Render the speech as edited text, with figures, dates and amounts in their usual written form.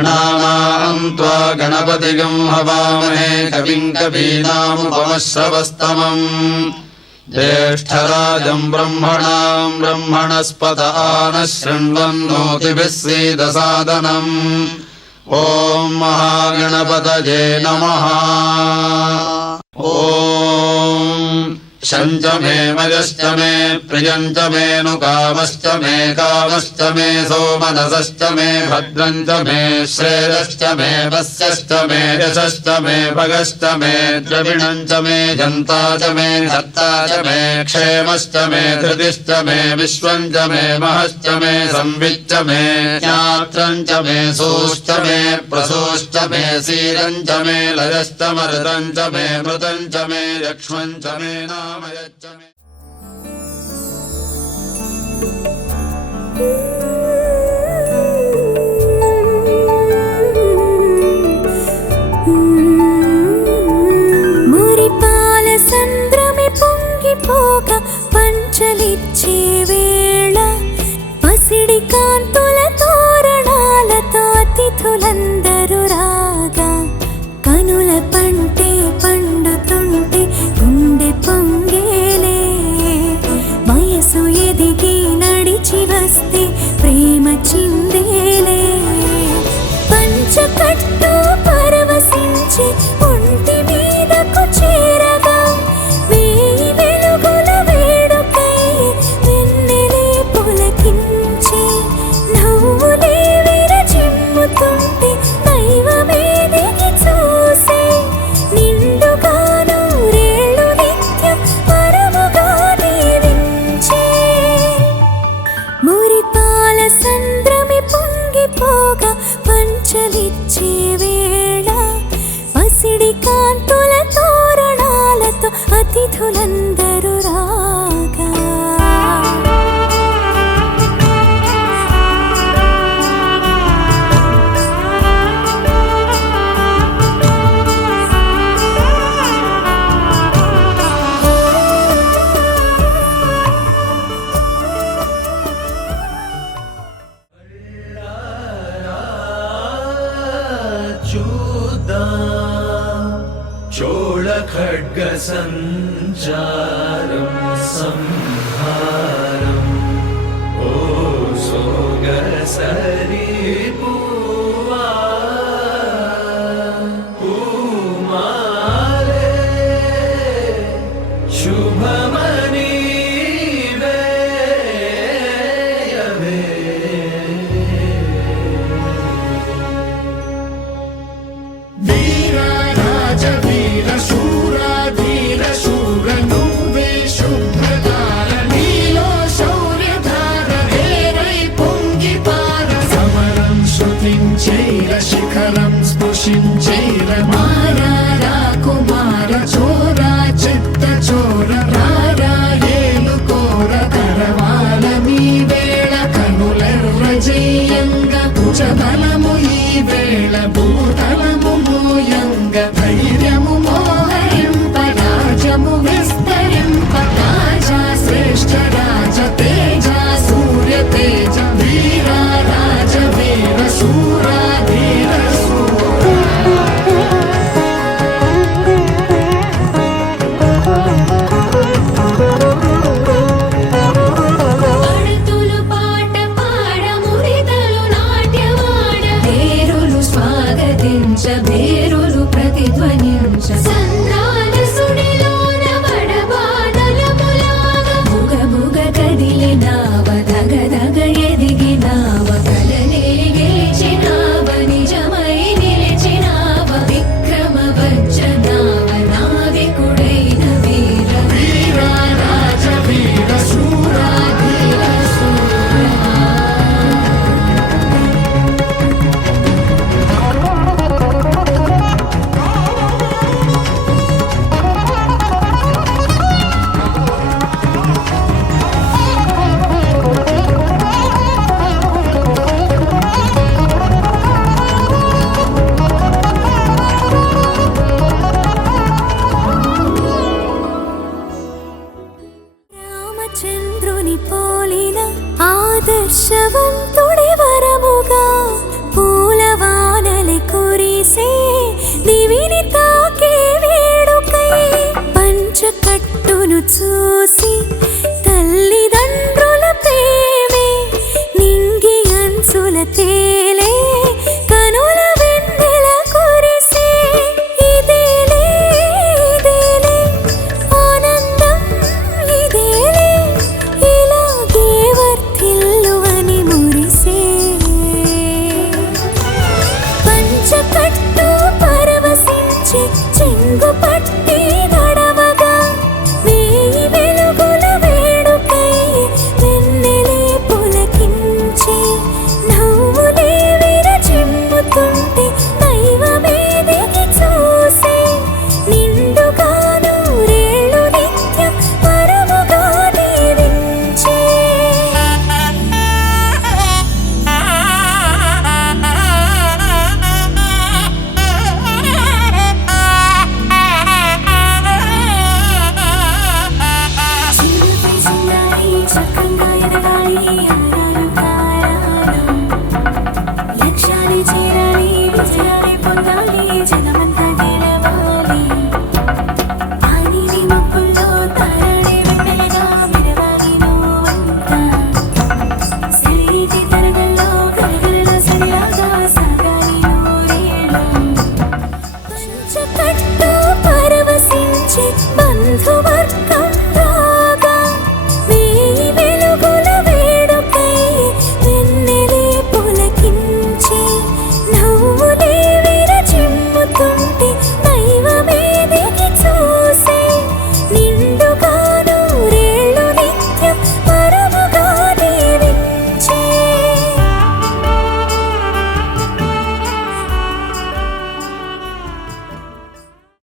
गणानान्त्वा गणपतिगं हवामहे कविं कवीनामुपमश्रवस्तमम् ज्येष्ठराजं ब्रह्मणां ब्रह्मणस्पत आनः शृण्वन्नोतिभिः सीदसादनम् ॐ महागणपतये नमः। ॐ शञ्च मे मयश्च मे प्रियञ्च मे नुकामश्च मे कामश्च मे सोमनसश्च मे भद्रञ्च मे श्रेयश्च मे वस्यश्च मे यशश्च मे भगश्च मे द्रविणञ्च मे जन्ता च मे धत्ता च मे क्षेमश्च मे धृतिश्च मे विश्वञ्च मे महश्च मे संविच्च मे ज्ञात्रञ्च मे सोश्च मे प्रसोश्च मे सीरञ्च मे लयश्च मरुतञ्च मे मृतञ्च मे यक्ष्मञ्च मे नामयच्च मे। మురిపాల సంద్రమి పొంగిపోగా పంచలిచ్చే వేళ పసిడి కాంతుల తోరణాలతో అతిథులందరూ రాగా కనుల పంటే పండుతుంటే గుండె పొంగేలే వయసు ఎదిగి నడిచి వస్తే ప్రేమ చిందేలే పంచకట్టు పరవశించి ఒంటి మీదకు చేరగా వేయి వెలుగుల వేడుకై వెన్నెలే పులకించి నవ్వులే విరజిమ్ముతుంటే దైవమే దిగి చూసే నిండుగా నూరేళ్ళు నిత్యం పరముగా దీవించే మురిపాల సంద్రమి పొంగిపోగా పంచలిచ్చే వేళ పసిడి కాంతుల తోరణాలతో అతిథులందరూ రాగా चोळ खड्ग संचारं संहारम् ओ सोगसरी पूवा पूमाले शुभमनी वेयवे वीर शूर धीर शूर नुव्वे शुभ्रतार పోషించేర మారా కుమార చోర చిత్త చోర రారా ఏలుకోర కరవాల మీ వేళ కనులెర్ర జయంగ భుజబలము ఈ వేళ భూతలము మోయంగ ధైర్యము మోహరింప రాజము విస్తరింప రాజా శ్రేష్ఠ రాజ తేజ సూర్య తేజ వీర రాజ వీర శూర ధీర పడతులు పాట పాడ మురితలు నాట్యమాడ వేరులు స్వాగతించ వేరులు ప్రతిధ్వనించ సంద్రాల సుడిలోన బడబానలములాగ బుగ బుగ కదిలినావ దగ దగ ఎదిగినావ కలనే గెలిచినావ నిజమై నిలిచినావ విక్రమ వజ్జనావ నావికుడైన వీర వీర రాజ వీర శూర ధీర రామచంద్రుని పోలిన ఆదర్శవంతుడి వరముగా పూలవానలి కురిసే దివిని తాకే వేడుకై పంచకట్టును చూసి